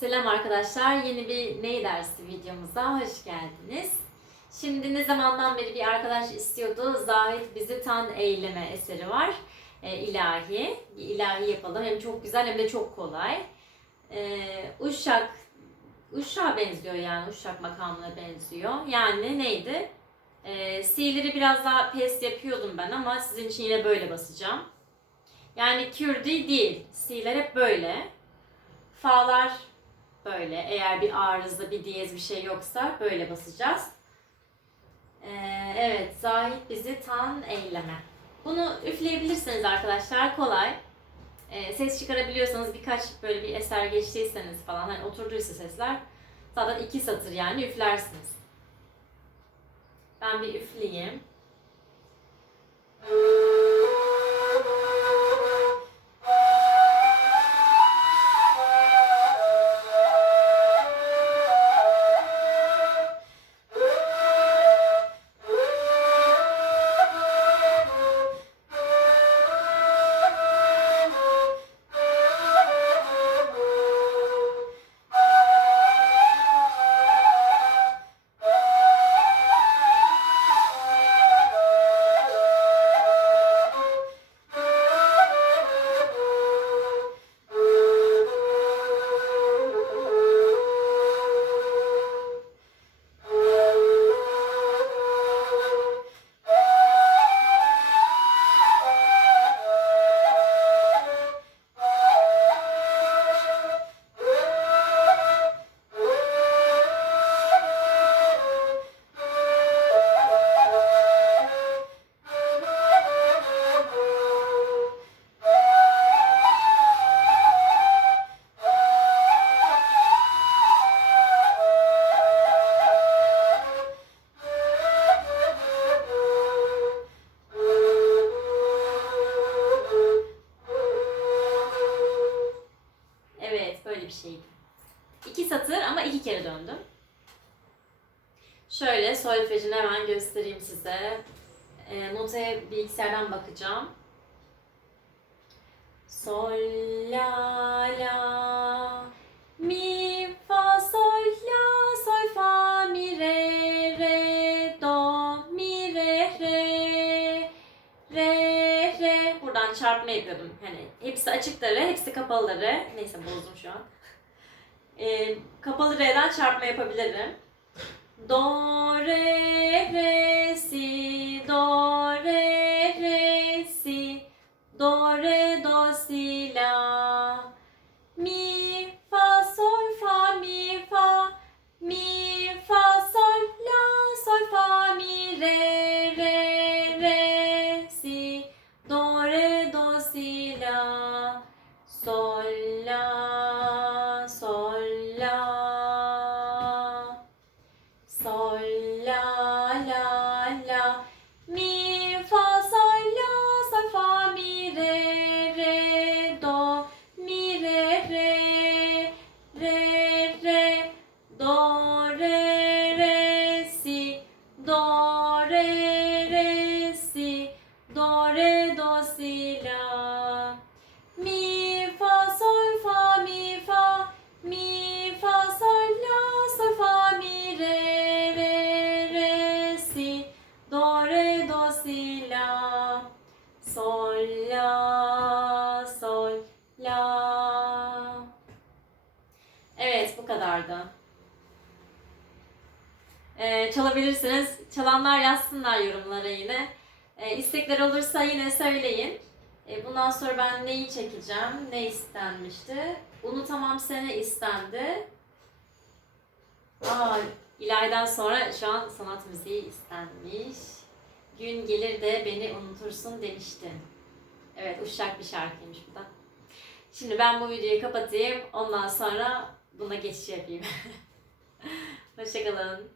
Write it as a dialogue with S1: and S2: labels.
S1: Selam arkadaşlar. Yeni bir Ney dersi videomuza hoş geldiniz. Şimdi ne zamandan beri bir arkadaş istiyordu. Zahit bizi tan eyleme eseri var. E, ilahi. Bir ilahi yapalım. Hem çok güzel hem de çok kolay. E, Uşak Uşak'a benziyor yani. Uşak makamına benziyor. Yani neydi? E, C'leri biraz daha pes yapıyordum ben ama sizin için yine böyle basacağım. Yani Kürdi değil. C'ler hep böyle. Fa'lar böyle. Eğer bir arıza, bir diyez bir şey yoksa böyle basacağız. Ee, evet, Zahit bizi tan eyleme. Bunu üfleyebilirsiniz arkadaşlar. Kolay. Ee, ses çıkarabiliyorsanız birkaç böyle bir eser geçtiyseniz falan hani oturduysa sesler zaten iki satır yani üflersiniz. Ben bir üfleyeyim. İki satır ama iki kere döndüm. Şöyle solfejini hemen göstereyim size. E, notaya bilgisayardan bakacağım. Sol, la, la, mi, fa, sol, la, sol, fa, mi, re, re, do, mi, re, re, re, re. Buradan çarpma yapıyordum. Hani hepsi açıkta re, hepsi kapalı re. Neyse bozdum şu an. Ee, kapalı re'den çarpma yapabilirim. Do, re, re, si, do, sol, la, la, la, mi, fa, sol, la, sol, fa, mi, re, re, do, mi, re, re, re, re, do, re, re, si, do, re, Sol, la, sol, la. Evet, bu kadardı. Ee, çalabilirsiniz. Çalanlar yazsınlar yorumlara yine. Ee, istekler olursa yine söyleyin. Ee, bundan sonra ben neyi çekeceğim? Ne istenmişti? Unutamam sene istendi. Aa, İlahi'den sonra şu an sanat müziği istenmiş. Gün gelir de beni unutursun demiştin. Evet, uşak bir şarkıymış bu da. Şimdi ben bu videoyu kapatayım. Ondan sonra buna geçiş yapayım. Hoşçakalın.